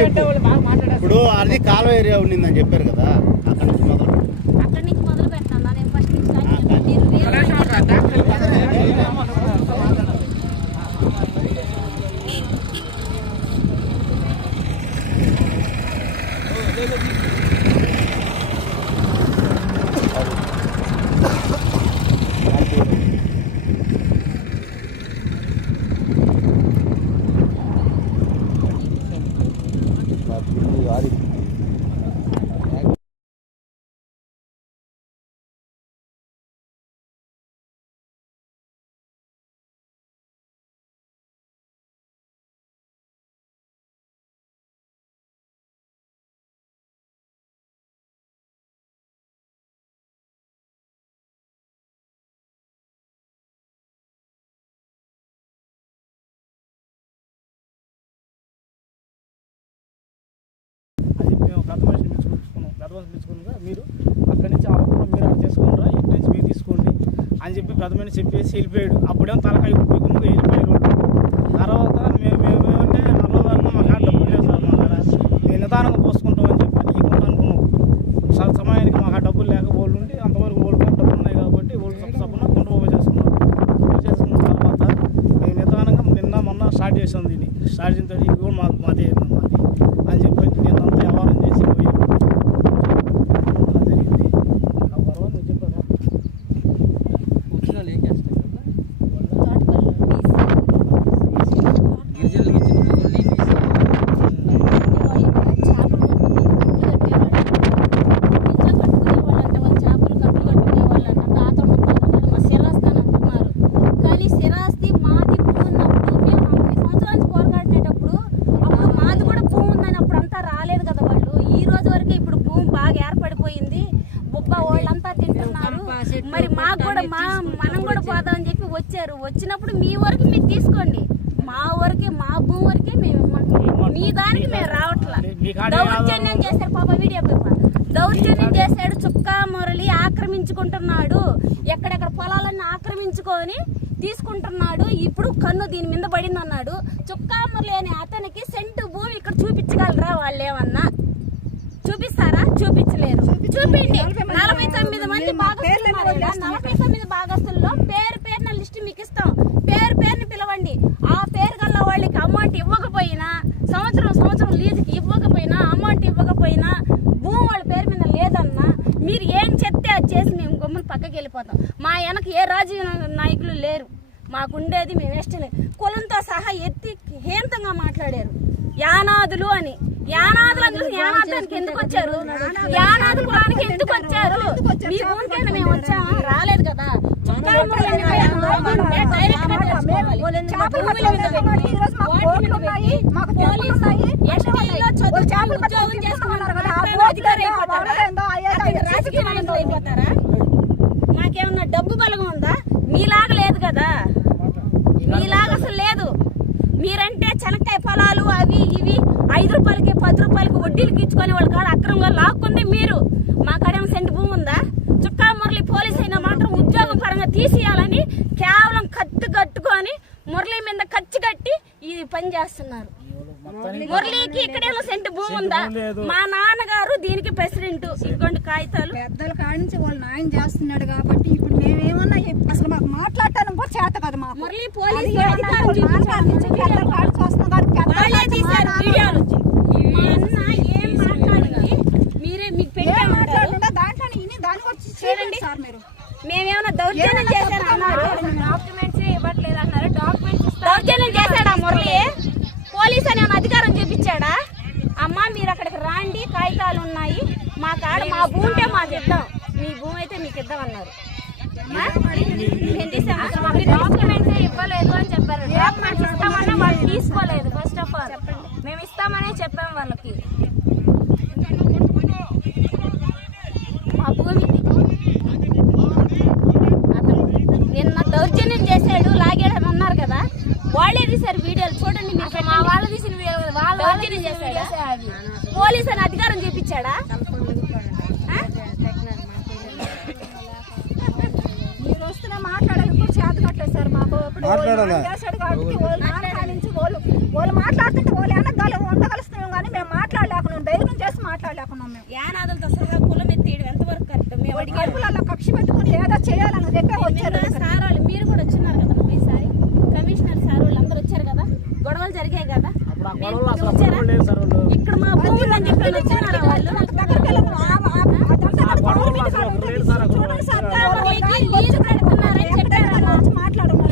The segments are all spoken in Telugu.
చెప్పు. వాళ్ళు బాగా మాట్లాడారు ఇప్పుడు అది కాలువ ఏరియా ఉండిందని చెప్పారు కదా అక్కడ నుంచి మొదలు. అక్కడి నుంచి మొదలు పెడతాను. నేను ఫస్ట్ నుంచి స్టార్ట్ చేస్తాను. మీరు మీరు అది మేము పెద్ద మనిషిని పిలుచుకుంటున్నాం పెద్ద మనిషిని పిలుచుకున్నాక మీరు అక్కడి నుంచి ఆ ఒక్కరు మీరు అక్కడ చేసుకున్నారా ఇటు నుంచి మీరు తీసుకోండి ప్రథమని చెప్పేసి వెళ్ళిపోయాడు. అప్పుడేమో తలకాయ ఉప్పికుంది వెళ్ళిపోయాడు తర్వాత మేము మేము ఏమంటే నలభై వరకు మా కాడ డబ్బులు లేవు సార్ మా కాడ మేము నిదానంగా పోసుకుంటామని చెప్పి ఇవ్వకుండా అనుకున్నాం స- సమయానికి మా కాడ డబ్బులు లేక వాళ్ళు ఉండి అంతవరకు వాళ్ళు కాడ డబ్బులు ఉన్నాయి కాబట్టి వాళ్ళు సప్పు సప్పున గుంట పోగు చేసుకున్నారు పోగు చేసుకున్న తర్వాత మేము నిదానంగా నిన్న మొన్న స్టార్ట్ చేసాం దీన్ని స్టార్ట్ చేసిన తర్వాత ఇది కూడా మాకు మాదే మాది అని చెప్పి నేనంతా వ్యవహారం చేసి పోయి అట్లా జరిగింది ఆ పర్వాలేదు నువ్వు చెప్పారా వచ్చిన ఏం చేస్తారు తోటపల్లి గిరిజనులకి ఇచ్చిన భూముల్ని చేపలు కట్టుకునే వాళ్ళంట తాత ముత్తాతలు మా శిరాస్తి అని అంటున్నారు కానీ శిరాస్తి మాది భూమి ఉన్నప్పుడు మేము నలభై సంవత్సరాల నుంచి పోరాడినప్పుడు అప్పుడు మాది కూడా భూమి ఉందని అప్పుడు అంతా రాలేదు కదా వాళ్ళు ఈ రోజు వరకు ఇప్పుడు భూమి బాగా ఏర్పడిపోయింది బొబ్బ వాళ్ళంతా తింటున్నారు మరి మాకు కూడా మా మనం కూడా పోదామని చెప్పి వచ్చారు. వచ్చినప్పుడు మీ వరకు మీరు తీసుకోండి. మా వరకే మా భూమి వరకే మేము మీ దానికి మేము రావట్లా. దౌర్జన్యం చేశారు పాప వీడియో పేప దౌర్జన్యం చేశాడు చుక్కా మురళి ఆక్రమించుకుంటున్నాడు. ఎక్కడెక్కడ పొలాలన్నీ ఆక్రమించుకొని తీసుకుంటున్నాడు. ఇప్పుడు కన్ను దీని మీద పడింది అన్నాడు చుక్కా మురళి అనే అతనికి సెంటు భూమి ఇక్కడ చూపించగలరా? వాళ్ళు ఏమన్నా చూపిండి నలభై తొమ్మిది మంది నలభై తొమ్మిది భాగస్తుల్లో పేరు పేరున లిస్ట్ మీకు ఇస్తాం. పేరు పేరుని పిలవండి. ఆ పేరు గల్ల వాళ్ళకి అమౌంట్ ఇవ్వకపోయినా సంవత్సరం సంవత్సరం లీజుకి ఇవ్వకపోయినా అమౌంట్ ఇవ్వకపోయినా భూమి వాళ్ళ పేరు మీద లేదన్నా మీరు ఏం చెప్తే అది చేసి మేము గమ్మున పక్కకి వెళ్ళిపోతాం. మా వెనక ఏ రాజకీయ నాయకులు లేరు. మాకుండేది మేము ఇష్టం కులంతో సహా ఎత్తి హేంతంగా మాట్లాడారు. యానాదులు అని. యానాదులు యానాదులకు ఎందుకు వచ్చారు? యానాదులు కులానికి ఎందుకు వచ్చారు? మీ భూమికైనా మేము వచ్చామా? రాలేదు కదా. ఎస్టీలో ఉద్యోగం చేసుకున్నారు కదా, రాజకీయ నాయకులు అయిపోతారా? మాకేమన్నా డబ్బు బలగం ఉందా? మీలాగా లేదు కదా. మీలాగా అసలు లేదు. మీరంటే చెనక్కాయ పొలాలు అవి ఇవి ఐదు రూపాయలకి పది రూపాయలకి వడ్డీలకి ఇచ్చుకొని వాళ్ళ కాడ అక్రమంగా లాక్కుంది మీరు. మా కాడేమో సెంటు భూమి ఉందా? చుక్కా మురళి పోలీస్ అయినా మాత్రం ఉద్యోగం పరంగా తీసేయాలని కేవలం కత్తి కట్టుకొని మురళి మీద ఖర్చు కట్టి ఇది పని చేస్తున్నారు. మురళికి ఇక్కడేమో సెంటు భూమి ఉందా. మా నాన్నగారు దీనికి ప్రెసిడెంట్. ఇదిగోండి కాగితాలు. పెద్దల కాడి నుంచి వాళ్ళు న్యాయం చేస్తున్నాడు కాబట్టి ఇప్పుడు మేమేమన్నా అసలు మాకు మాట్లాడటానికి కూడా చేత కదా మాకు. మురళి పోలీసు పెద్దల కాడి చూస్తున్నాం కాబట్టి పెద్దల వాళ్ళే కాడి తీశారు మా వీడియోలు మా అన్న ఏం మాట్లాడింది? మీరే మీకు ఏం పెట్టామంటారు మాట్లాడుతుందో దాంట్లో ఇని దాని కూడా చూడండి. సార్ మీరు. మేమేమన్నా దౌర్జన్యం చేశాను అన్నారు డాక్యుమెంట్స్ ఇవ్వట్లేదు అన్నారు డాక్యుమెంట్స్ దౌర్జన్యం చేశాడా మురళి? అని ఏమైనా అధికారం చూపించాడా? అమ్మా మీరు అక్కడికి రాండి కాగితాలు ఉన్నాయి. మా కాడ మా భూమి ఉంటే మాకు ఇద్దాం. మీ భూమి అయితే మీకు ఇద్దాం అన్నారు ఆ? మేము తీసాము. మీరు డాక్యుమెంట్స్ ఇవ్వలేదు అని చెప్పారు డాక్యుమెంట్స్ ఇస్తామన్నా వాళ్ళు తీసుకోలేదు ఫస్ట్ ఆఫ్ ఆల్ మేము ఇస్తామనే చెప్పాం వాళ్ళకి మా భూమి ఇది. అతను నిన్న దౌర్జన్యం చేశాడు లాగాడని అన్నారు కదా వాళ్ళే తీశారు వీడియోలు చూడండి మీరు అసలు మా వాళ్ళు తీసిన వీడియో వాళ్ళ వాళ్ళు దౌర్జన్యం తీసిన చేశాడా వీడియోసే అవి పోలీస్ అని అధికారం చూపించాడా ఆ? మీరు వస్తున్న మాట్లాడడానికి కూడా చేత కట్టలేదు సార్ వాళ్ళు నాన్న చేశాడు కాబట్టి వాళ్ళు నాన్న కానించి వాళ్ళు వాళ్ళు మాట్లాడుతుంటే వాళ్ళు వెనకాల ఉండగలుస్తున్నాం కానీ మేము మాట్లాడలేకున్నాం ధైర్యం చేసి మాట్లాడలేకున్నాం మేము యానాదులతో సహా కులం ఎత్తియడం ఎంతవరకు కరెక్ట్ మేము అడిగాము కడుపులలో కక్ష పెట్టుకుని ఏదో చేయాలని చెప్పి వచ్చారు నిన్న సార్ వాళ్ళు మీరు కూడా వచ్చినారు కదా నువ్వు ఈసారి కమిషనర్ సార్ వాళ్ళు అందరూ వచ్చారు కదా గొడవలు జరిగాయి కదా ఇక్కడ మా భూములు అని చెప్పి వాళ్ళు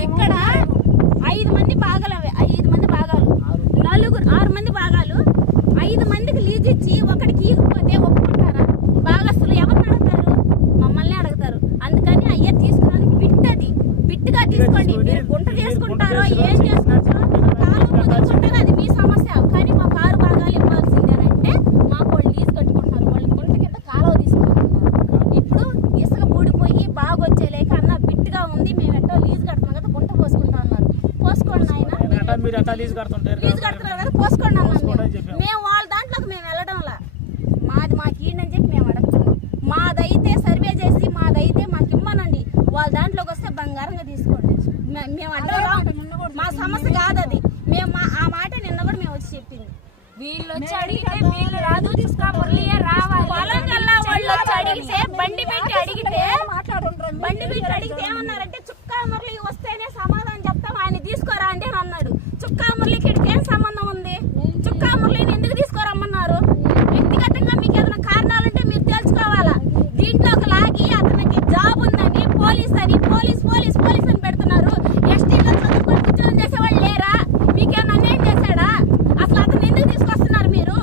ఇక్కడ ఐదు మంది భాగాలు అవి ఐదు మంది భాగాలు నలుగురు ఆరు మంది భాగాలు ఐదు మందికి లీజ్ ఇచ్చి ఒకటికి ఇవ్వకపోతే ఒప్పుకుంటారా భాగస్తులు ఎవరిని అడుగుతారు మమ్మల్ని అడుగుతారు అందుకని అయ్యా తీసుకున్నది బిట్టది బిట్టుగా తీసుకోండి మీరు గుంట చేసుకుంటారో ఏం చేసుకుంటారో కాలువలో తీసుకుంటారో అది మీ సమస్య కానీ మా కారు భాగాలు ఇవ్వాల్సిందేనంటే మాకు వాళ్ళు లీజ్ కట్టుకుంటున్నారు వాళ్ళు గుంట కింద కాలువ తీసుకుంటున్నారు ఇప్పుడు ఇసుక ఊడిపోయి బాగా వచ్చేలేక అన్న బిట్టుగా ఉంది మేము ఎట్టో లీజ్ కడుతున్నాం కదా గుంట పోసుకుంటా ఉన్నారు పోసుకోండి నాయన ఎట్లా మీరు ఎట్లా లీజ్ కడుతుంటారు లీజ్ కడుతున్నారు కదా పోసుకోండి అన్నాం పోసుకోండి అని మేము. చెప్పాం. మేము వాళ్ళ దాంట్లోకి మేము వెళ్ళడంలా మాది మాకు ఇయ్యండి చెప్పి మేము అడుగుతున్నాం మాదైతే సర్వే చేసి మాదైతే మాకు ఇమ్మనండి వాళ్ళ దాంట్లోకి వస్తే బంగారంగా తీసుకోండి మే- మేము అంటే మా సమస్య కాదు అది మేము మా- ఆ మాట నిన్న కూడా మేము వచ్చి చెప్పింది. వీళ్ళు వచ్చి అడిగితే వీళ్ళు రాదు చుక్కా మురళియే రావాలి? పొలం కల్లా వాళ్ళు వచ్చి అడిగితే బండి పెట్టి అడిగితే. బండి పెట్టి అడిగితే ఏమన్నారంటే చుక్కా మురళి వస్తేనే సమాధానం చెప్తాం ఆయన తీసుకోరా అంటే అని అన్నాడు చుక్కా మురళికి ఇక్కడికి ఏం సంబంధం ఉంది చుక్కా మురళిని ఎందుకు తీసుకోరమ్మన్నారు వ్యక్తిగతంగా మీకు ఏదైనా కారణాలుంటే మీరు తెలుసుకోవాలా దీంట్లోకి లాగి అతనికి జాబ్ ఉందని పోలీస్ అని పోలీస్ పోలీస్ పోలీస్ అని పెడుతున్నారు ఎస్టీలో చదువుకొని ఉద్యోగం చేసేవాళ్ళు లేరా మీకేమైనా అన్యాయం చేశాడా అసలు అతను ఎందుకు తీసుకొస్తున్నారు మీరు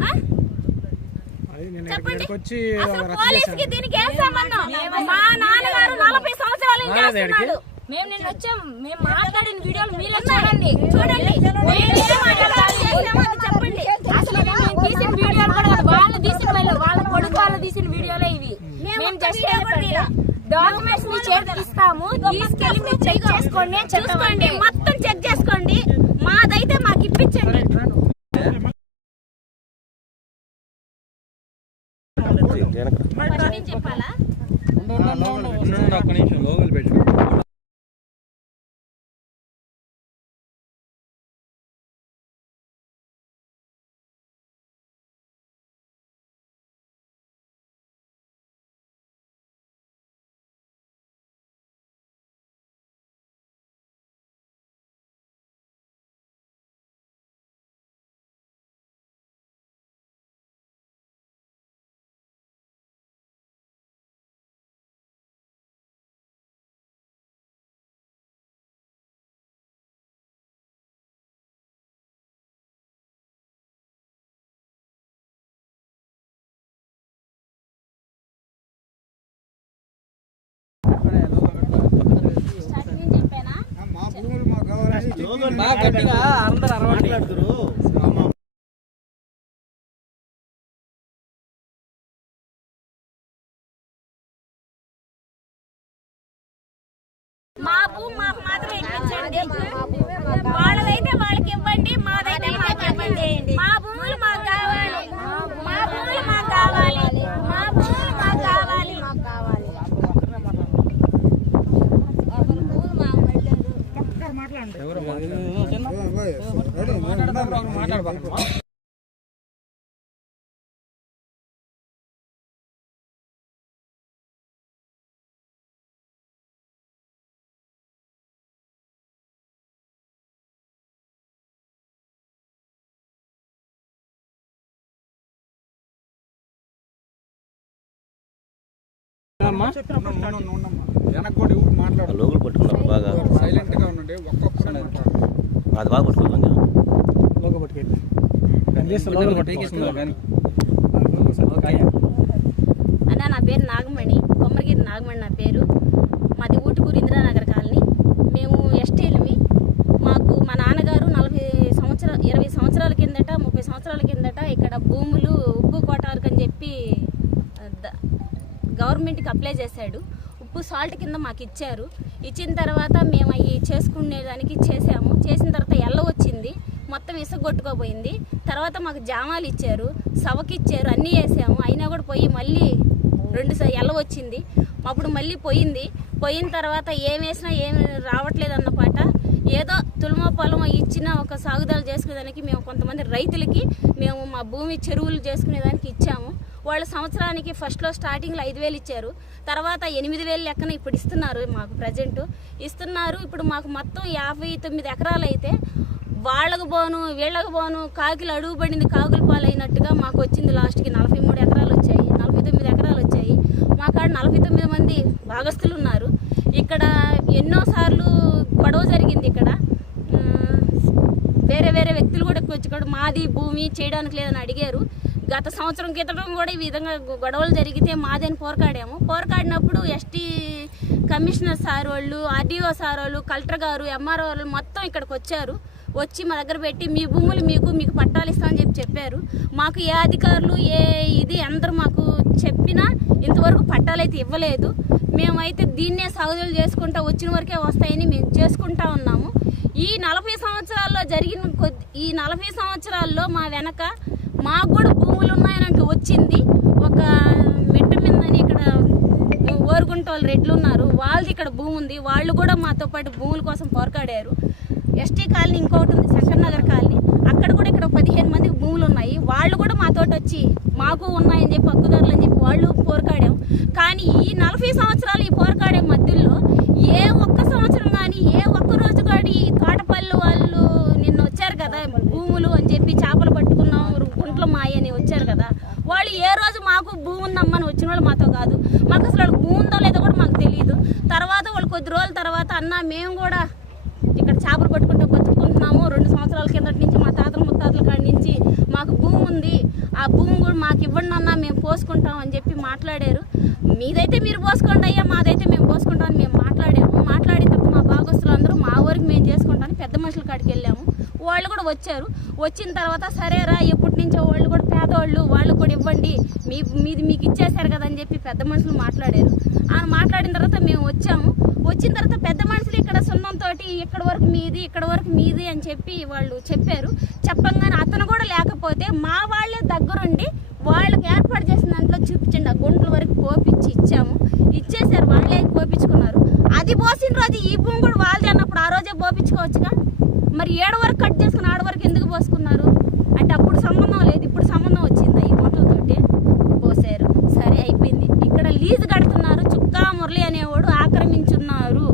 ఆ? చెప్పండి అసలు పోలీసుకి దీనికి ఏం సంబంధం? మా నాన్నగారు నలభై సంవత్సరాల మేము నిన్న వచ్చాం. మేము మాట్లాడిన వీడియోలు మీరే చూడండి. చూడండి. చెప్పండి. అసలు మేము తీసిన వీడియోలు కూడా కాదు. వాళ్ళు తీసిన వాళ్ళు వాళ్ళ కొడుకు వాళ్ళు తీసిన వీడియోలే ఇవి. మేము జస్ట్. డాక్యుమెంట్స్ మీ చేతికి ఇస్తాము. తీసుకెళ్ళి మీరు చెక్ చేసుకోండి చూసుకోండి. మొత్తం చెక్ చేసుకోండి. మాదైతే మాకు ఇప్పించండి. వెనక ఒక్క నిమిషం పెట్టి బాగా గట్టిగా అందరు అరవండి మాకు మా మాకు మాత్రం ఎక్కించండి వాళ్ళదైతే వాళ్ళకి ఇవ్వండి మాదైతే మాకు ఇవ్వండి మా భూములు మాకు కావాలి మా భూములు మాకు కావాలి మా భూములు మాకు కావాలి మాకు కావాలి వెనక్కి కూడా ఎవరు మాట్లాడు. లోపల పట్టుకున్నారు బాగా. సైలెంట్గా ఉండండి. మాట్లాడు అది బాగా పట్టుకో. కొంచెం లోగో పట్టుకెళ్ళి అన్న నా పేరు నాగమణి. కొమ్మరిగిరి నాగమణి నా పేరు. మాది ఊటుకూరు ఇందిరానగర్ కాలనీ. మేము ఎస్టీలమి మాకు మా నాన్నగారు నలభై సంవత్సరాలు ఇరవై సంవత్సరాల కిందట ముప్పై సంవత్సరాల కిందట ఇక్కడ భూములు ఉప్పు కోటార్కు అని చెప్పి గవర్నమెంట్కి అప్లై చేశాడు. ఉప్పు సాల్ట్ కింద మాకు ఇచ్చారు. ఇచ్చిన తర్వాత మేము అవి చేసుకునేదానికి చేసాము. చేసిన తర్వాత ఎల్ల వచ్చింది. మొత్తం ఇసుక తర్వాత మాకు జామాలు ఇచ్చారు. సవకి ఇచ్చారు. అన్నీ వేసాము. అయినా కూడా పోయి మళ్ళీ రెండు ఎల్ల వచ్చింది. అప్పుడు మళ్ళీ పోయింది. పోయిన తర్వాత ఏం వేసినా ఏమి రావట్లేదు అన్నమాట ఏదో తులమ పొలం ఇచ్చిన ఒక సాగుదాలు చేసుకునేదానికి మేము కొంతమంది రైతులకి మేము మా భూమి చెరువులు చేసుకునేదానికి ఇచ్చాము. వాళ్ళు సంవత్సరానికి ఫస్ట్లో స్టార్టింగ్లో ఐదు వేలు ఇచ్చారు. తర్వాత ఎనిమిది వేలు లెక్కన ఇప్పుడు ఇస్తున్నారు మాకు ప్రజెంట్ ఇస్తున్నారు ఇప్పుడు మాకు మొత్తం యాభై తొమ్మిది ఎకరాలు అయితే వాళ్ళకు పోను వీళ్ళకు పోను కాకిలు అడుగు పడింది కాకులు పాలైనట్టుగా మాకు వచ్చింది లాస్ట్కి నలభై మూడు ఎకరాలు వచ్చాయి నలభై తొమ్మిది ఎకరాలు వచ్చాయి. మా కాడ నలభై తొమ్మిది మంది భాగస్తులు ఉన్నారు. ఇక్కడ ఎన్నోసార్లు గొడవ జరిగింది ఇక్కడ. వేరే వేరే వ్యక్తులు కూడా వచ్చి కూడా మాది భూమి చేయడానికి లేదని అడిగారు. గత సంవత్సరం క్రితం కూడా ఈ విధంగా గొడవలు జరిగితే మాదేని పోరకాడాము. పోరకాడినప్పుడు ఎస్టీ కమిషనర్ సార్ వాళ్ళు ఆర్డీఓ సార్ వాళ్ళు కలెక్టర్ గారు ఎంఆర్ఓ వాళ్ళు మొత్తం ఇక్కడికి వచ్చారు. వచ్చి మా దగ్గర పెట్టి మీ భూములు మీకు మీకు పట్టాలు ఇస్తామని చెప్పి చెప్పారు. మాకు ఏ అధికారులు ఏ ఇది అందరూ మాకు చెప్పినా ఇంతవరకు పట్టాలు అయితే ఇవ్వలేదు. మేమైతే దీన్నే సాగుదలు చేసుకుంటా వచ్చిన వరకే వస్తాయని మేము చేసుకుంటా ఉన్నాము. ఈ నలభై సంవత్సరాల్లో జరిగిన కొద్ది ఈ నలభై సంవత్సరాల్లో మా వెనక మాకు కూడా భూములు ఉన్నాయని వచ్చింది. ఒక మెట్టు మీదని ఇక్కడ ఓరుగుంట వాళ్ళు రెడ్లు ఉన్నారు వాళ్ళది ఇక్కడ భూమి ఉంది వాళ్ళు కూడా మాతో పాటు భూముల కోసం పోరకాడారు. ఎస్టీ కాలనీ ఇంకొకటి ఉంది శంకర్ నగర్ కాలనీ. అక్కడ కూడా ఇక్కడ పదిహేను మందికి భూములు ఉన్నాయి వాళ్ళు కూడా మాతోటి వచ్చి మాకు ఉన్నాయని చెప్పి హక్కుదారులు అని చెప్పి వాళ్ళు పోరకాడాం. కానీ ఈ నలభై సంవత్సరాలు ఈ పోరకాడే మధ్యలో ఏ ఒక్క సంవత్సరం కానీ ఏ ఒక్క రోజు కాడి తోటపల్లి వాళ్ళు వచ్చారు కదా భూములు అని చెప్పి చేపలు పట్టుకున్నాం గుంట్ల మాయ అని వచ్చారు కదా. వాళ్ళు ఏ రోజు మాకు భూమి ఉందమ్మని వచ్చిన వాళ్ళు మాతో కాదు. మాకు అసలు వాళ్ళకి భూమి ఉందో లేదో కూడా మాకు తెలియదు తర్వాత వాళ్ళు కొద్ది రోజుల తర్వాత అన్న మేము కూడా ఇక్కడ చేపలు పట్టుకుంటూ బతుకుంటున్నాము రెండు సంవత్సరాల కిందటి నుంచి మా తాతలు ముత్తాతల కాడి నుంచి మాకు భూమి ఉంది. ఆ భూమి కూడా మాకు ఇవ్వండి అన్న మేము పోసుకుంటాం అని చెప్పి మాట్లాడారు. మీదైతే మీరు పోసుకోండి అయ్యా మాదైతే మేము పోసుకుంటాం అని మేము మాట్లాడాము. మాట్లాడిన మా భాగస్తులు అందరూ మా వరకు మేము చేసుకుంటామని పెద్ద మనుషుల కాడికి వెళ్ళాము. వాళ్ళు కూడా వచ్చారు. వచ్చిన తర్వాత సరేరా ఎప్పటి నుంచో వాళ్ళు కూడా పేదవాళ్ళు వాళ్ళు కూడా ఇవ్వండి. మీ మీది మీకు ఇచ్చేశారు కదా అని చెప్పి పెద్ద మనుషులు మాట్లాడారు. ఆయన మాట్లాడిన తర్వాత మేము వచ్చాము. వచ్చిన తర్వాత పెద్ద మనుషులు ఇక్కడ సున్నంతో ఇక్కడ వరకు మీది ఇక్కడ వరకు మీది అని చెప్పి వాళ్ళు చెప్పారు. చెప్పంగానే అతను కూడా లేకపోతే మా వాళ్ళే దగ్గరుండి వాళ్ళకి ఏర్పాటు చేసిన దాంట్లో చూపించండి. ఆ గుంటల వరకు పోపించి ఇచ్చాము. ఇచ్చేసారు వాళ్ళే పోపించుకున్నారు అది పోసిన రోజు ఈ భూమి కూడా వాళ్ళది అన్నప్పుడు ఆ రోజే పోపించుకోవచ్చుగా మరి ఏడు వరకు కట్ చేసుకుని ఆడ వరకు ఎందుకు పోసుకున్నారు? అంటే అప్పుడు సంబంధం లేదు ఇప్పుడు సంబంధం వచ్చిందా ఈ గుంటలతోటి పోసారు. సరే అయిపోయింది. ఇక్కడ లీజు కడుతున్నారు చుక్కా మురళి అనేవాడు ఆక్రమించున్నారు.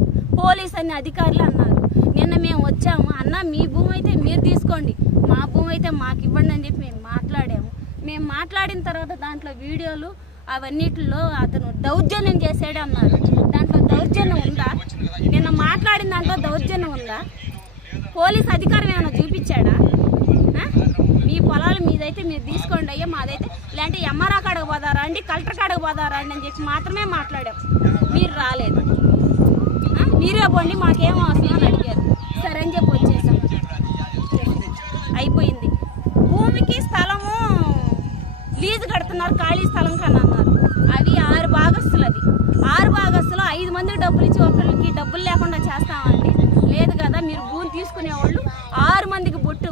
పోలీస్ అనే అధికారులు అన్నారు. నిన్న మేము వచ్చాము. అన్న మీ భూమి అయితే మీరు తీసుకోండి. మా భూమి అయితే మాకు ఇవ్వండి అని చెప్పి మేము మాట్లాడాము. మేము మాట్లాడిన తర్వాత దాంట్లో వీడియోలు అవన్నిటిలో అతను దౌర్జన్యం చేసాడు అన్నారు. దాంట్లో దౌర్జన్యం ఉందా? నిన్న మాట్లాడిన దాంట్లో దౌర్జన్యం ఉందా? పోలీస్ అధికారం ఏమైనా చూపించాడా? మీ పొలాలు మీదైతే మీరు తీసుకోండి అయ్యా మాదైతే. లేదంటే ఎంఆర్ఆ కాడకు పోదారా అండి కలెక్టర్ కాడకు పోదారా అండి అని చెప్పి మాత్రమే మాట్లాడాం. మీరు రాలేదు. మీరే పోండి మాకేం అవసరం అని అడిగారు. సరే అని చెప్పి వచ్చేసాం. అయిపోయింది. భూమికి స్థలము లీజు కడుతున్నారు ఖాళీ స్థలం కన్నా అన్నారు. అవి ఆరు భాగస్తులు అది. ఆరు భాగస్తులు ఐదు మందికి డబ్బులు ఇచ్చి ఒకరికి డబ్బులు లేకుండా చేస్తామండి. లేదు కదా మీరు ఆరు మందికి బొట్టు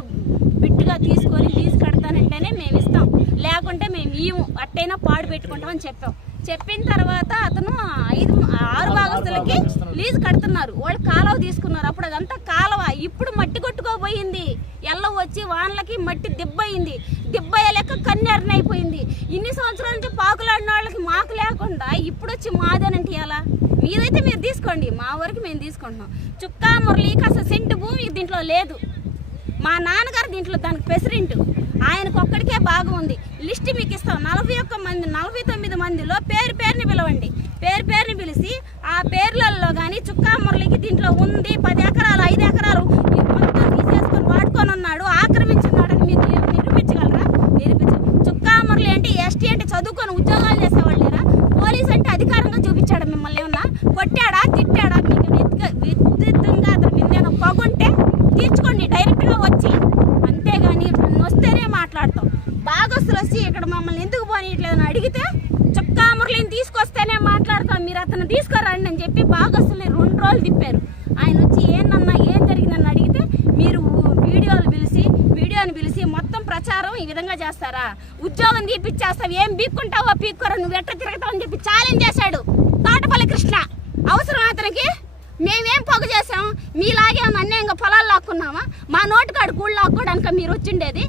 బిట్టుగా తీసుకొని లీజు కడతానంటేనే మేము ఇస్తాం. లేకుంటే మేము ఇయ్యము అట్టైనా పాడు పెట్టుకుంటామని చెప్పాం. చెప్పిన తర్వాత అతను ఐదు ఆరు భాగస్తులకి లీజు కడుతున్నారు. వాళ్ళు కాలువ తీసుకున్నారు. అప్పుడు అదంతా కాలువ. ఇప్పుడు మట్టి కొట్టుకోబోయింది. ఎల్ల వచ్చి వానలకి మట్టి దిబ్బయింది. దిబ్బయ్యలేక కన్నెరణ అయిపోయింది. ఇన్ని సంవత్సరాల నుంచి పాకులాడిన వాళ్ళకి మాకు లేకుండా ఇప్పుడు వచ్చి మాదేనంటే ఎలా? మీదైతే మీరు తీసుకోండి. మా వరకు మేము తీసుకుంటున్నాం. చుక్కా మురళి కాస్త సెంటు భూమి దీంట్లో లేదు. మా నాన్నగారు దీంట్లో దానికి ప్రెసిడెంట్. ఆయనకు ఒక్కడికే బాగుంది. లిస్ట్ మీకు ఇస్తాం నలభై ఒక్క మంది నలభై తొమ్మిది మందిలో పేరు పేరుని పిలవండి. పేరు పేరుని పిలిచి ఆ పేర్లలో కానీ చుక్కా మురళికి దీంట్లో ఉంది పది ఎకరాలు ఐదు ఎకరాలు మొత్తం తీసేసుకొని వాడుకొని ఉన్నాడు. ఆక్రమించున్నాడని మీరు నిరూపించగలరా? నిరూపించ చుక్కా మురళి అంటే ఎస్టీ అంటే చదువుకొని ఉద్యోగాలు చేసేవాళ్ళేరా పోలీస్ అంటే అధికారంగా చూపించాడు మిమ్మల్ని ఏమన్నా? కొట్టాడా తిట్టాడా మీకు విద్యుత్ విద్యుత్తుగా అతని మీద ఏమైనా పగుంటే తీర్చుకోండి డైరెక్ట్గా వచ్చి అంతేగాని వస్తేనే మాట్లాడతాం బాగొస్తులు వచ్చి ఇక్కడ మమ్మల్ని ఎందుకు పోనీయట్లేదని అడిగితే చుక్కా మురళిని తీసుకొస్తేనే మాట్లాడతాం మీరు అతను తీసుకురండి అని చెప్పి బాగొస్తుల్ని రెండు రోజులు తిప్పారు ఆయన వచ్చి ఏందన్నా ఏం జరిగిందని అడిగితే మీరు వీడియోలు పిలిచి వీడియోని పిలిచి మొత్తం ప్రచారం ఈ విధంగా చేస్తారా తీపిచ్చేస్తావు? ఏం బీక్కుంటావో పీక్కోరా నువ్వు ఎట్లా తిరుగుతావు అని చెప్పి ఛాలెంజ్ చేశాడు తోటపల్లి కృష్ణ. అవసరం అతనికి? మేమేం పొగ చేసాం మీలాగే అన్యాయంగా పొలాలు లాక్కున్నామా మా నోటికాడు కూళ్ళు లాక్కోవడానికి మీరు వచ్చిండేది.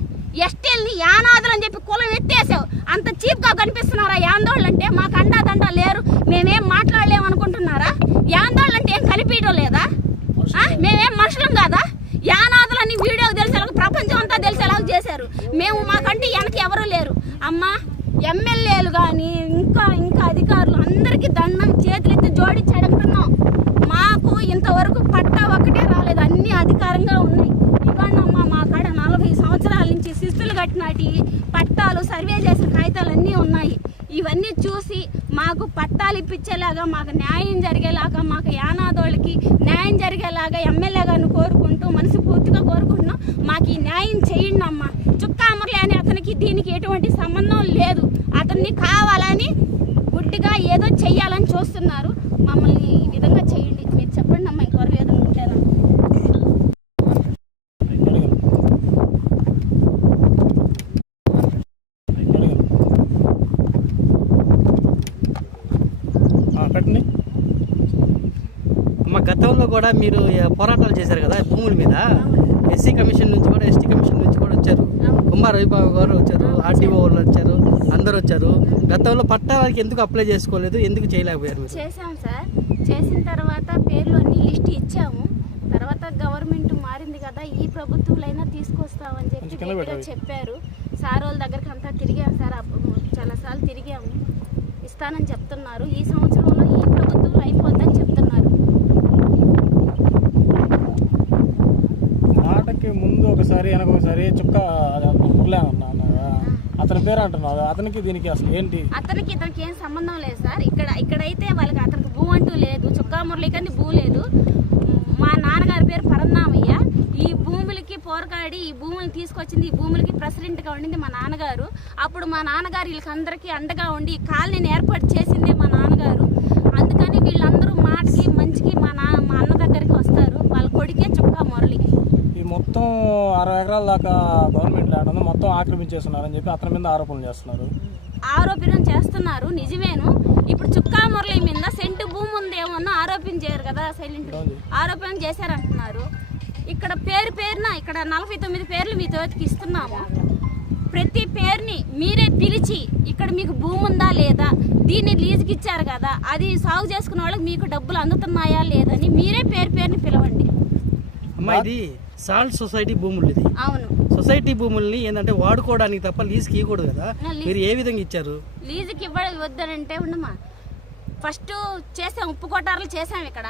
ఎస్టీల్ని యానాదులు అని చెప్పి కులం ఎత్తేసావు. అంత చీప్గా కనిపిస్తున్నారా? యాందోళ్ళు అంటే మాకు అండాదండ లేరు. మేమేం మాట్లాడలేము అనుకుంటున్నారా? యాందోళ్ళు అంటే ఏం కనిపించడం లేదా? మేమేం మనుషులం కాదా? యానాదులని వీడియోకి తెలిసేలాగా ప్రపంచం అంతా తెలిసేలాగా చేశారు. మేము మాకంటే వెనక ఎవరూ లేరు. అమ్మా ఎమ్మెల్యేలు కానీ ఇంకా ఇంకా అధికారులు అందరికీ దండం చేతులెత్తి జోడించి అడుగుతున్నాం మాకు ఇంతవరకు పట్టా ఒకటే రాలేదు అన్ని అధికారంగా ఉన్నాయి. ఇవ్వండమ్మా మా కాడ నలభై సంవత్సరాల నుంచి శిస్తులు కట్టినాటి పట్టాలు సర్వే చేసిన కాగితాలు అన్నీ ఉన్నాయి. ఇవన్నీ చూసి మాకు పట్టాలు ఇప్పించేలాగా మాకు న్యాయం జరిగేలాగా మాకు యానాదోళ్ళకి న్యాయం జరిగేలాగా ఎమ్మెల్యే గారిని కోరుకుంటూ మనసు పూర్తిగా కోరుకుంటున్నాం. మాకు ఈ న్యాయం చేయండి అమ్మా అతనికి దీనికి ఎటువంటి సంబంధం లేదు. అతన్ని కావాలని గుడ్డిగా ఏదో చెయ్యాలని చూస్తున్నారు. మమ్మల్ని ఈ విధంగా చేయండి. మీరు చెప్పండి అమ్మా ఇంకొకరు ఏదైనా ఉంటేనా? అమ్మ గతంలో కూడా మీరు పోరాటాలు చేశారు కదా భూముల మీద? ఎస్సీ కమిషన్ నుంచి కూడా ఎస్టీ కమిషన్ కుమార్ వైభవ్ గారు వచ్చారు ఆర్టీఓ వాళ్ళు వచ్చారు అందరు వచ్చారు. గతంలో పట్టాలకి ఎందుకు అప్లై చేసుకోలేదు ఎందుకు చేయలేకపోయారు చేసాం సార్. చేసిన తర్వాత పేర్లు అన్ని లిస్ట్ ఇచ్చాము. తర్వాత గవర్నమెంట్ మారింది కదా ఈ ప్రభుత్వాలైనా తీసుకొస్తామని చెప్పి గట్టిగా. చెప్పారు. సార్ వాళ్ళ దగ్గరికి అంతా తిరిగాం సార్. అప్పుడు చాలాసార్లు తిరిగాము. ఇస్తానని చెప్తున్నారు. ఈ సంవత్సరంలో ఈ ప్రభుత్వం అయిపోద్దని చెప్తున్నారు. మాటకి ముందు ఒకసారి వెనక ఒకసారి చుక్క మురళి అన్నా అతని పేరు అంటున్నారు అతనికి దీనికి అసలు ఏంటి? అతనికి ఇతనికి ఏం సంబంధం లేదు సార్. ఇక్కడ ఇక్కడైతే వాళ్ళకి అతనికి భూ అంటూ లేదు. చుక్కా మురళికని భూ లేదు. మా నాన్నగారి పేరు పరందామయ్య. ఈ భూములకి పోరకాడి ఈ భూములు తీసుకొచ్చింది ఈ భూములకి ప్రెసిడెంట్గా ఉండింది మా నాన్నగారు. అప్పుడు మా నాన్నగారు వీళ్ళకి అందరికీ అండగా ఉండి ఈ కాలనీని ఏర్పాటు చేసింది మా నాన్నగారు. అందుకని వీళ్ళందరూ మాటకి మంచికి మా నా మా అన్న దగ్గరికి వస్తారు. వాళ్ళ కొడుకే చుక్కా మురళి మొత్తం అరవై ఎకరాల దాకా గవర్నమెంట్ ల్యాండ్ ఉంది. మొత్తం ఆక్రమించేస్తున్నారని చెప్పి అతని మీద ఆరోపణలు చేస్తున్నారు. ఆరోపణ చేస్తున్నారు. నిజమేను. ఇప్పుడు చుక్కా మురళి మీద సెంటు భూమి ఉందేమో ఆరోపించారు కదా సైలెంట్. ఆరోపణ చేశారంటున్నారు. ఇక్కడ పేరు పేరున ఇక్కడ నలభై తొమ్మిది పేర్లు మీ తోటికి ఇస్తున్నాము. ప్రతి పేరుని మీరే పిలిచి ఇక్కడ మీకు భూమి ఉందా లేదా దీన్ని లీజుకి ఇచ్చారు కదా అది సాగు చేసుకున్న వాళ్ళకి మీకు డబ్బులు అందుతున్నాయా లేదని మీరే పేరు పేరుని పిలవండి. అమ్మ ఇది సాల్ట్ సొసైటీ భూములు ఇది అవును. సొసైటీ భూముల్ని ఏంటంటే వాడుకోవడానికి తప్ప లీజ్కి ఇవ్వకూడదు కదా? మీరు ఏ విధంగా ఇచ్చారు? లీజుకి ఇవ్వడం వద్దనంటే ఉండమా ఫస్ట్ చేసాం ఉప్పు కొట్టారులు చేసాం ఇక్కడ.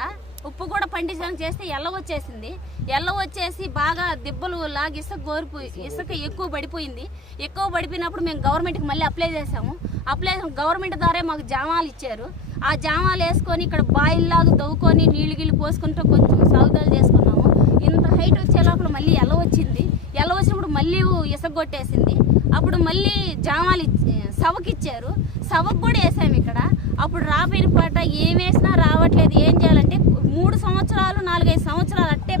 ఉప్పు కూడా పండించడానికి చేస్తే ఎల్ల వచ్చేసింది. ఎల్ల వచ్చేసి బాగా దిబ్బలు లాగి ఇసుక గోరిపోయి ఇసుక ఎక్కువ పడిపోయింది. ఎక్కువ పడిపోయినప్పుడు మేము గవర్నమెంట్కి మళ్ళీ అప్లై చేసాము. అప్లై గవర్నమెంట్ ద్వారా మాకు జామాలు ఇచ్చారు. ఆ జామాలు వేసుకొని ఇక్కడ బాయిల్లాగా తవ్వుకొని నీళ్ళు గిళ్ళు పోసుకుంటూ కొంచెం సాగుదాలు చేసుకున్నాము ఇంత హైట్ వచ్చే లోపల మళ్ళీ ఎల్ల వచ్చింది. ఎల్ల వచ్చినప్పుడు మళ్ళీ ఇసుక కొట్టేసింది అప్పుడు మళ్ళీ జామాలు ఇచ్చి సవకిచ్చారు. సవకు కూడా వేసాము ఇక్కడ. అప్పుడు రాబోయిన పాట ఏం వేసినా రావట్లేదు. ఏం చేయాలంటే మూడు సంవత్సరాలు నాలుగైదు సంవత్సరాలు అట్టే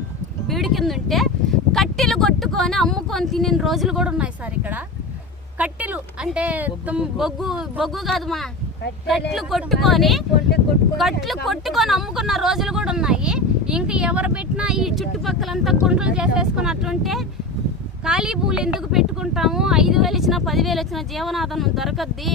బీడి కింద ఉంటే కట్టెలు కొట్టుకొని అమ్ముకొని తినిన రోజులు కూడా ఉన్నాయి సార్ ఇక్కడ. కట్టెలు అంటే బొగ్గు బొగ్గు కాదు మా కట్లు కొట్టుకొని కట్లు కొట్టుకొని అమ్ముకున్న రోజులు కూడా ఉన్నాయి. ఇంకా ఎవరు పెట్టినా ఈ చుట్టుపక్కలంతా కుండ్రలు చేసేసుకుని అట్లుంటే ఖాళీ పూలు ఎందుకు పెట్టుకుంటాము? ఐదు వేలు ఇచ్చినా పదివేలు వచ్చిన జీవనాధారం దొరకద్ది.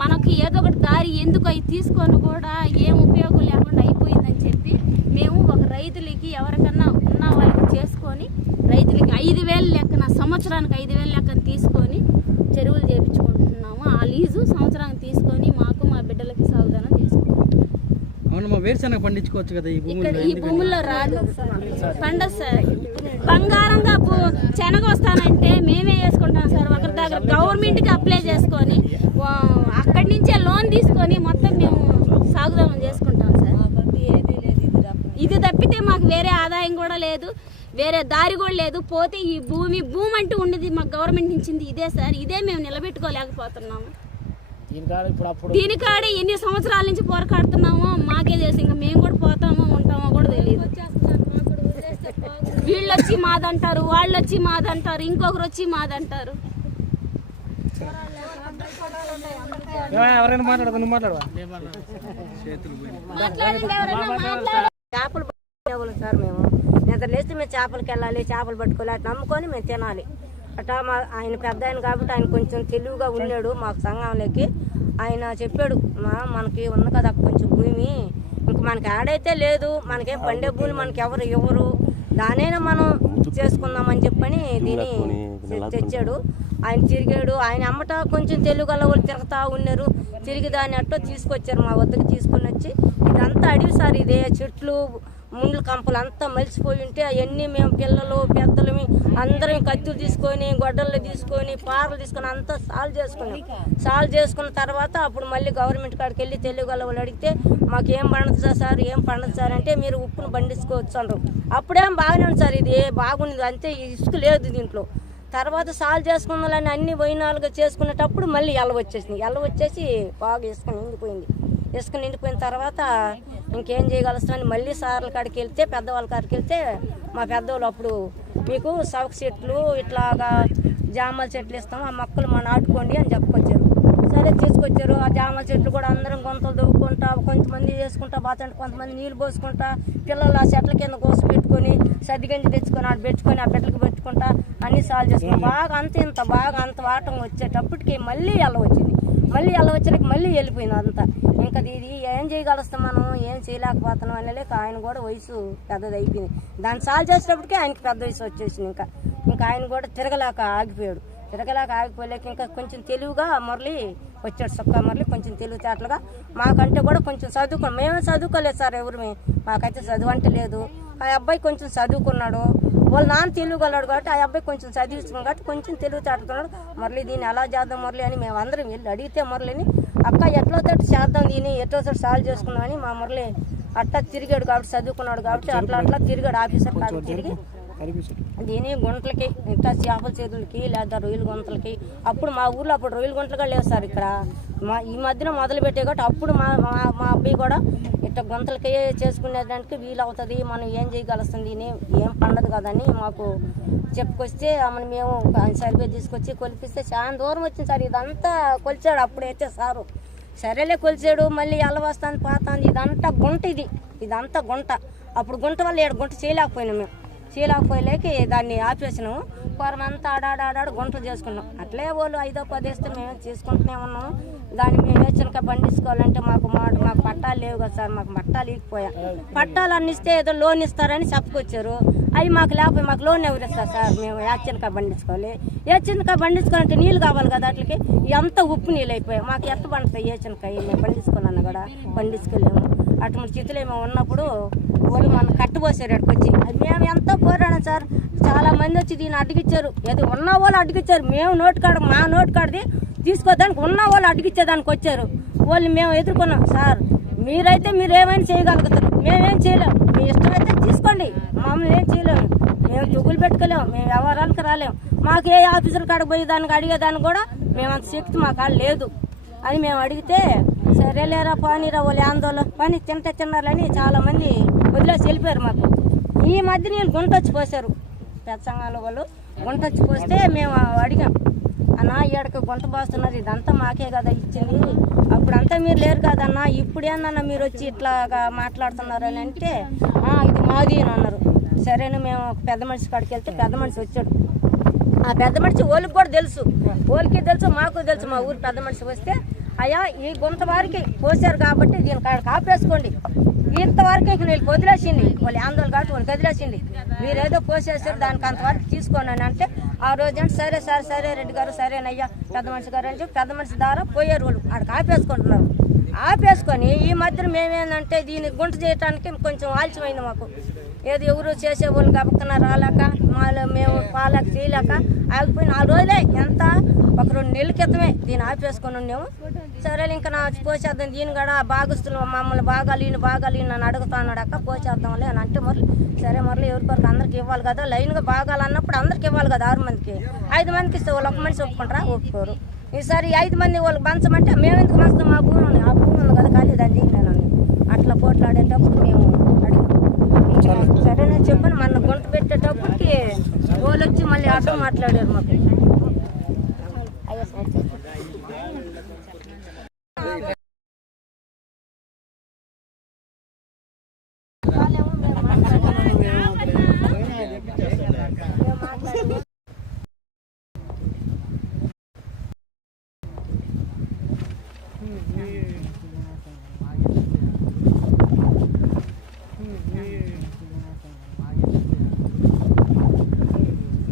మనకి ఏదో ఒకటి దారి ఎందుకు అవి తీసుకొని కూడా ఏం ఉపయోగం లేకుండా అయిపోయిందని చెప్పి మేము ఒక రైతులకి ఎవరికన్నా ఉన్న వాళ్ళకి చేసుకొని రైతులకి ఐదు వేలు లెక్కన సంవత్సరానికి ఐదు వేలు లెక్కన తీసుకొని చెరువులు చేపించుకుంటున్నాము. ఆ లీజు సంవత్సరానికి తీసుకొని మాకు మా బిడ్డలకి సాగుదానం చేసుకుంటాం అవునమ్మా వేరుశనగ పండించుకోవచ్చు కదా ఈ ఇక్కడ భూముల్లో ఈ భూముల్లో రాదు. పండదు సార్. బంగారంగా భూ- శనగ వస్తానంటే మేమే వేసుకుంటాం సార్. ఒకరి దగ్గర గవర్నమెంట్కి అప్లై చేసుకొని అక్కడి నుంచే లోన్ తీసుకొని మొత్తం మేము సాగుదామని చేసుకుంటాం సార్. ఇది తప్పితే మాకు వేరే ఆదాయం కూడా లేదు వేరే దారి కూడా లేదు. పోతే ఈ భూమి భూమి అంటూ ఉండేది మాకు గవర్నమెంట్ ఇచ్చింది ఇదే సార్. ఇదే మేము నిలబెట్టుకోలేకపోతున్నాము. దీనికాడ ఇప్పుడు అప్పుడు దీనికాడే ఎన్ని సంవత్సరాల నుంచి పోరాడుతున్నామో మాకే తెలుసు ఇంకా మేము కూడా పోతామో ఉంటామో కూడా తెలియదు వీళ్ళు వచ్చి మాదంటారు వాళ్ళు వచ్చి మాదంటారు. ఇంకొకరు వచ్చి మాదంటారు చేపలు పట్టుకునేవాళ్ళం సార్ మేము. నిద్ర లేస్తే మేము చేపలకి వెళ్ళాలి చేపలు పట్టుకోవాలి అట్లా నమ్ముకొని మేము తినాలి. అట్లా మా ఆయన పెద్ద ఆయన కాబట్టి ఆయన కొంచెం తెలివిగా ఉన్నాడు మాకు సంఘంలోకి. ఆయన చెప్పాడు మా మనకి ఉంది కదా కొంచెం భూమి. ఇంక మనకి ఆడైతే లేదు మనకేం పండే భూమి మనకి ఎవరు ఇవ్వరు. దానైనా మనం చేసుకుందామని చెప్పని దీన్ని తె- తెచ్చాడు. ఆయన తిరిగాడు. ఆయన అమ్మట కొంచెం తెలుగు గల వాళ్ళు తిరుగుతా ఉన్నారు. తిరిగి దాన్ని అట్టో తీసుకొచ్చారు మా వద్దకు తీసుకొని వచ్చి ఇదంతా అడవి సార్ ఇదే చెట్లు ముండ్ల కంపలు అంతా మలిసిపోయి ఉంటే అవన్నీ మేము పిల్లలు పెద్దలు అందరం కత్తులు తీసుకొని గొడ్డళ్ళు తీసుకొని పారలు తీసుకొని అంతా సాల్వ్ చేసుకున్నాం. సాల్వ్ చేసుకున్న తర్వాత అప్పుడు మళ్ళీ గవర్నమెంట్ కాడికి వెళ్ళి తెలుగు వాళ్ళు అడిగితే మాకు ఏం పండదు సార్ ఏం పండదు సార్ అంటే మీరు ఉప్పును పండించుకోవచ్చు అంటారు అప్పుడేం బాగానే ఉంది సార్ ఇది బాగుంది అంతే ఇసుక లేదు దీంట్లో. తర్వాత సాల్వ్ చేసుకున్నాలని అన్ని వైనాలుగా చేసుకునేటప్పుడు మళ్ళీ ఎల్ల వచ్చేసింది. ఎల్ల వచ్చేసి బాగా ఇసుక ఉండిపోయింది ఇసుక నిండిపోయిన తర్వాత ఇంకేం చేయగలుగుతామని మళ్ళీ సార్ల కాడికి వెళ్తే పెద్దవాళ్ళ కాడికి వెళ్తే మా పెద్దవాళ్ళు అప్పుడు మీకు సౌక చెట్లు ఇట్లాగా జామల చెట్లు ఇస్తాం ఆ మొక్కలు మా నాటుకోండి అని చెప్పుకొచ్చారు. సరే తీసుకొచ్చారు. ఆ జామల చెట్లు కూడా అందరం గొంతలు దవ్వుకుంటా కొంతమంది చేసుకుంటా బాతంటే కొంతమంది నీళ్ళు పోసుకుంటా పిల్లలు ఆ చెట్ల కింద కోసం పెట్టుకొని సర్దిగంజి తెచ్చుకొని ఆడ పెట్టుకొని ఆ బిడ్డలకు పెట్టుకుంటా అన్ని సాల్వ్ చేసుకున్నాం బాగా అంత ఇంత బాగా అంత వాటం వచ్చేటప్పటికి మళ్ళీ ఎల్ల వచ్చింది? మళ్ళీ అలా వచ్చినాక మళ్ళీ వెళ్ళిపోయింది అంతా. ఇంకా ఇది ఏం చేయగలుస్తాం మనం? ఏం చేయలేకపోతున్నాం అనేది ఆయన కూడా వయసు పెద్దది అయిపోయింది. దాన్ని సాల్వ్ చేసేటప్పటికే ఆయనకి పెద్ద వయసు వచ్చేసింది ఇంకా. ఇంకా ఆయన కూడా తిరగలేక ఆగిపోయాడు. తిరగలేక ఆగిపోలేక ఇంకా కొంచెం తెలివిగా మురళి వచ్చాడు. సొక్క మురళి కొంచెం తెలివితేటలుగా మాకంటే కూడా కొంచెం చదువుకో మేమే చదువుకోలేదు సార్ ఎవరు మాకైతే చదువు అంటే లేదు. ఆ అబ్బాయి కొంచెం చదువుకున్నాడు. వాళ్ళ నాన్న తెలుగుగలడు కాబట్టి ఆ అబ్బాయి కొంచెం చదివించుకున్నాడు కాబట్టి కొంచెం తెలుగు తాడుతున్నాడు మురళి దీన్ని ఎలా చేద్దాం మురళి అని మేము అందరం వెళ్ళి అడిగితే మురళిని అక్క ఎట్లా తోటి చేద్దాం దీన్ని? ఎట్లా తోటి సాల్వ్ చేసుకున్నామని మా మురళి అట్లా తిరిగాడు కాబట్టి చదువుకున్నాడు కాబట్టి అట్లా అట్లా తిరిగాడు ఆఫీసర్ కాబట్టి తిరిగి. దీని గుంటలకి ఇంకా చేపల చేతులకి లేదా రొయ్యల గుంటలకి అప్పుడు మా ఊర్లో అప్పుడు రొయ్యల గుంటలు కూడా లేవు సార్ ఇక్కడ. మా ఈ మధ్యన మొదలు పెట్టే కాబట్టి అప్పుడు మా మా మా అబ్బాయి కూడా ఇట్లా గుంతలకి చేసుకునేదానికి వీలు అవుతుంది మనం ఏం చేయగలుస్తుంది ఏం పండదు కదని మాకు చెప్పుకొస్తే ఆమెను మేము సర్వే తీసుకొచ్చి కొలిపిస్తే చాలా దూరం వచ్చింది సార్. ఇదంతా కొలిచాడు అప్పుడైతే సారు. సరేలే కొలిచాడు మళ్ళీ ఎల్లవస్తాను పోతాను ఇదంతా గుంట ఇది. ఇదంతా గుంట. అప్పుడు గుంట వల్ల ఏడు గుంట చేయలేకపోయినా మేము. చీలాకపోయలేకి దాన్ని ఆపేసినాము. పొరమంతా ఆడాడాడాడు గుంటలు చేసుకున్నాం. అట్లే వాళ్ళు ఐదో పది వేస్తే మేము తీసుకుంటూనే ఉన్నాం. దాన్ని మేము వేసినక పండించుకోవాలంటే మాకు మా మాకు పట్టాలు లేవు కదా సార్ మాకు పట్టాలు ఇకపోయా పట్టాలు అన్ని ఇస్తే ఏదో లోన్ ఇస్తారని చెప్పుకొచ్చారు. అవి మాకు లేకపోయి మాకు లోన్ ఎవరిస్తారు సార్? మేము యాచనక పండించుకోవాలి ఏచనక పండించుకోవాలంటే నీళ్ళు కావాలి కదా అట్లకి. ఎంత ఉప్పు నీళ్ళు అయిపోయాయి. మాకు ఎంత పండుతాయి ఏచనకాయ మేము పండించుకున్నాను కూడా పండించుకోలేము అటువంటి స్థితిలో మేము ఉన్నప్పుడు వాళ్ళు మనం కట్టుపోసారు అక్కడికి వచ్చి. అది మేము ఎంతో పోరాడాం సార్. చాలా మంది వచ్చి దీన్ని అడ్డగిచ్చారు ఏది ఉన్న వాళ్ళు అడ్డగిచ్చారు మేము నోటు కాడ మా నోటు కాడది తీసుకోదానికి ఉన్న వాళ్ళు అడ్డగిచ్చేదానికి వచ్చారు. వాళ్ళు మేము ఎదుర్కొన్నాం. సార్ మీరైతే మీరు ఏమైనా చేయగలుగుతారు. మేమేం చేయలేం. మీ ఇష్టమైతే తీసుకోండి. మమ్మల్ని ఏం చేయలేము మేము తుగులు పెట్టుకోలేము మేము వ్యవహారాలకు రాలేము మాకు ఏ ఆఫీసుల కాడికి పోయి దానికి అడిగేదానికి కూడా మేము అంత శక్తి మా కాడ లేదు. అని మేము అడిగితే సరేలేరా పానీరా వాళ్ళు ఆందోళన. పని తింట తిన్నారని చాలా మంది వదిలేసి వెళ్ళిపోయారు మాకు. ఈ మధ్య నీళ్ళు గుంటొచ్చి పోసారు పెద్ద సంఘాల వాళ్ళు గుంటొచ్చి పోస్తే మేము అడిగాం. అన్న ఈడకి గుంట పోస్తున్నారు ఇదంతా మాకే కదా ఇచ్చింది. అప్పుడంతా మీరు లేరు కదన్నా. ఇప్పుడేనన్నా మీరు వచ్చి ఇట్లాగా మాట్లాడుతున్నారు అని అంటే ఇది మాది అని అన్నారు. సరేను మేము ఒక పెద్ద మనిషి కాడికి వెళ్తే పెద్ద మనిషి వచ్చాడు. ఆ పెద్ద మనిషి వాళ్ళకి కూడా తెలుసు. వాళ్ళకి తెలుసు మాకు తెలుసు. మా ఊరు పెద్ద మనిషి వస్తే అయ్యా ఈ గుంత వారికి కోసారు కాబట్టి దీని కాడ కాపేసుకోండి ఇంతవరకు ఇక వీళ్ళకి వదిలేసింది. వాళ్ళు ఆందోళన కాబట్టి వాళ్ళకి వదిలేసింది. మీరేదో పోసేసారు దానికి అంతవరకు తీసుకోండి అని అంటే ఆ రోజు అంటే సరే సరే సరే రెడ్డి గారు సరేనయ్యా పెద్ద మనిషి గారు అని చెప్పి పెద్ద మనిషి ద్వారా పోయారు వాళ్ళు. అక్కడ ఆపేసుకుంటున్నారు ఆపేసుకొని ఈ మధ్యన మేమేందంటే దీన్ని గుంట చేయడానికి కొంచెం ఆలస్యమైంది మాకు. ఏది ఎవరు చేసేవాళ్ళు వాళ్ళు రాలేక మాలో మేము పాలేక చేయలేక ఆగిపోయి నాలుగు రోజులే ఎంత? ఒక రెండు నెలల క్రితమే దీన్ని ఆపేసుకొని ఉన్నాము. సరే ఇంకా నా పోసేద్దాం. దీని కూడా భాగస్తులు మమ్మల్ని బాగా లీను బాగా ఈయన నన్ను అడుగుతా అక్క. పోసేద్దాంలే అని అంటే మరి సరే మరి ఎవరికొరకు అందరికి ఇవ్వాలి కదా? లైన్గా బాగాలన్నప్పుడు అందరికి ఇవ్వాలి కదా ఆరు మందికి? ఐదు మందికి ఇస్తే వాళ్ళు ఒక మనిషి ఒప్పుకుంటారా? ఒప్పుకోరు. ఈసారి ఐదు మంది వాళ్ళకి పంచమంటే మేము ఎందుకు పంచుతాం మా భూమి ఉంది. ఆ భూమి ఉంది కదా ఖాళీ దాన్ని చేయలేను అట్లా పోట్లాడేటప్పుడు మేము అడిగాం. నేను చెప్పాను. మన గుంట పెట్టేటప్పటికి వాళ్ళు వచ్చి మళ్ళీ ఆటో మాట్లాడారు మాకు.